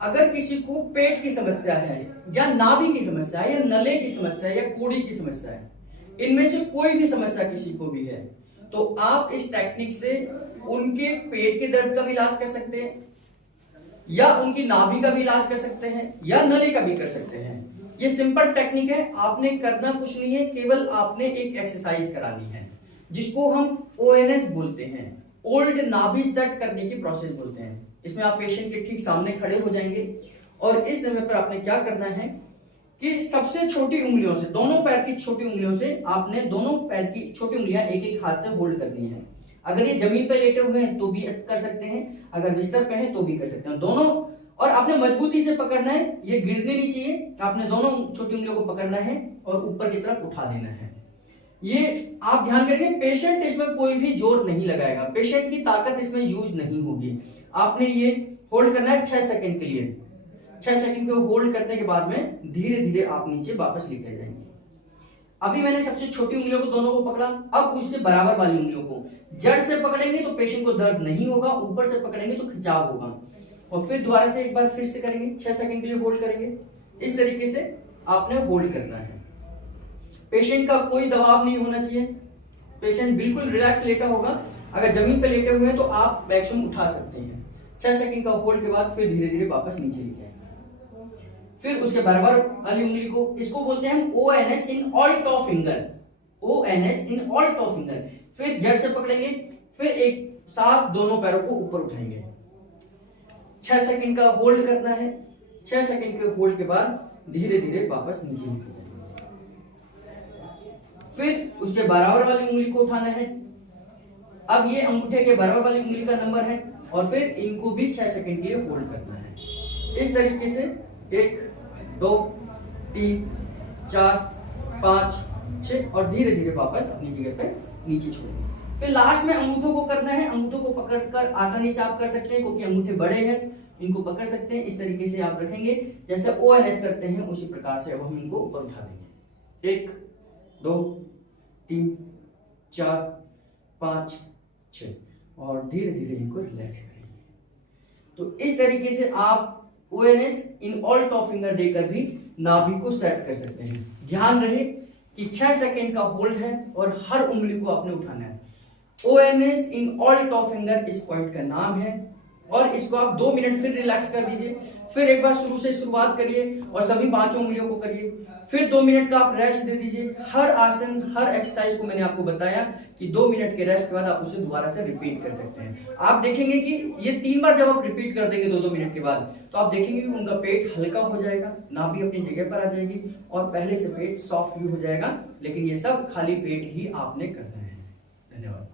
अगर किसी को पेट की समस्या है या नाभि की समस्या है या नले की समस्या है या कोड़ी की समस्या है, इनमें से कोई भी समस्या किसी को भी है, तो आप इस टेक्निक से उनके पेट के दर्द का भी इलाज कर सकते हैं या उनकी नाभि का भी इलाज कर सकते हैं या नली का भी कर सकते हैं। ये सिंपल टेक्निक है, आपने करना कुछ नहीं है, केवल आपने एक एक्सरसाइज करानी है जिसको हम ONS बोलते हैं, ओल्ड नाभि सेट करने की प्रोसेस बोलते हैं। इसमें आप पेशेंट के ठीक सामने खड़े हो जाएंगे और इस समय पर आपने क्या करना है कि सबसे छोटी उंगलियों से, दोनों पैर की छोटी उंगलियों से आपने दोनों पैर की छोटी उंगलियां एक एक हाथ से होल्ड करनी है। अगर ये जमीन पर लेटे हुए हैं तो भी कर सकते हैं, अगर बिस्तर पे हैं तो भी कर सकते हैं, दोनों। और आपने मजबूती से पकड़ना है, ये गिरने नहीं चाहिए, आपने दोनों छोटी उंगलियों को पकड़ना है और ऊपर की तरफ उठा देना है। ये आप ध्यान करेंगे, पेशेंट इसमें कोई भी जोर नहीं लगाएगा, पेशेंट की ताकत इसमें यूज नहीं होगी। आपने ये होल्ड करना है 6 सेकंड के लिए। 6 सेकंड को होल्ड करने के बाद में धीरे धीरे आप नीचे वापस लेके जाएंगे। अभी मैंने सबसे छोटी उंगलियों को दोनों को पकड़ा, अब उसके बराबर वाली उंगलियों को जड़ से पकड़ेंगे तो पेशेंट को दर्द नहीं होगा, ऊपर से पकड़ेंगे तो खिंचाव होगा। और फिर दोबारा से एक बार फिर से करेंगे, 6 सेकंड के लिए होल्ड करेंगे। इस तरीके से आपने होल्ड करना है। पेशेंट का कोई दबाव नहीं होना चाहिए, पेशेंट बिल्कुल रिलैक्स लेटा होगा। अगर जमीन पे लेटे हुए हैं तो आप मैक्सिमम उठा सकते हैं। 6 सेकंड का होल्ड के बाद फिर धीरे धीरे वापस नीचे लेके आएंगे। फिर उसके बराबर वाली उंगली को, इसको बोलते हैं हम ONS in all toe finger, ONS in all toe finger. फिर जड़ से पकड़ेंगे, फिर एक साथ दोनों पैरों को ऊपर उठाएंगे। 6 सेकंड का होल्ड करना है। 6 सेकंड के होल्ड के बाद धीरे धीरे वापस नीचे लेके जाएंगे। फिर उसके बराबर वाली उंगली को उठाना है। अब ये अंगूठे के बराबर वाली उंगली का नंबर है और फिर इनको भी 6 सेकंड के लिए होल्ड करना है। इस तरीके से 1 2 3 4 5 6 और धीरे धीरे वापस अपनी जगह पे नीचे छोड़ेंगे। फिर लास्ट में अंगूठों को करना है। अंगूठों को पकड़कर आसानी से आप कर सकते हैं क्योंकि अंगूठे बड़े हैं, इनको पकड़ सकते हैं। इस तरीके से आप रखेंगे जैसे ONS करते हैं, उसी प्रकार से अब हम इनको ऊपर उठा देंगे। 1 2 3 4 5 6 और धीरे धीरे इनको रिलैक्स करेंगे। तो इस तरीके से आप ONS in all toe finger देकर भी नाभि को सेट कर सकते हैं। ध्यान रहे कि 6 सेकंड का होल्ड है और हर उंगली को आपने उठाना है। ONS in all toe finger इस पॉइंट का नाम है और इसको आप 2 मिनट फिर रिलैक्स कर दीजिए। फिर एक बार शुरू से शुरुआत करिए और सभी 5 उंगलियों को करिए। फिर 2 मिनट का आप रेस्ट दे दीजिए। हर आसन, हर एक्सरसाइज को मैंने आपको बताया कि 2 मिनट के रेस्ट के बाद आप उसे दोबारा से रिपीट कर सकते हैं। आप देखेंगे कि ये 3 बार जब आप रिपीट कर देंगे 2-2 मिनट के बाद, तो आप देखेंगे कि उनका पेट हल्का हो जाएगा, नाभि अपनी जगह पर आ जाएगी और पहले से पेट सॉफ्ट भी हो जाएगा। लेकिन ये सब खाली पेट ही आपने करना है। धन्यवाद।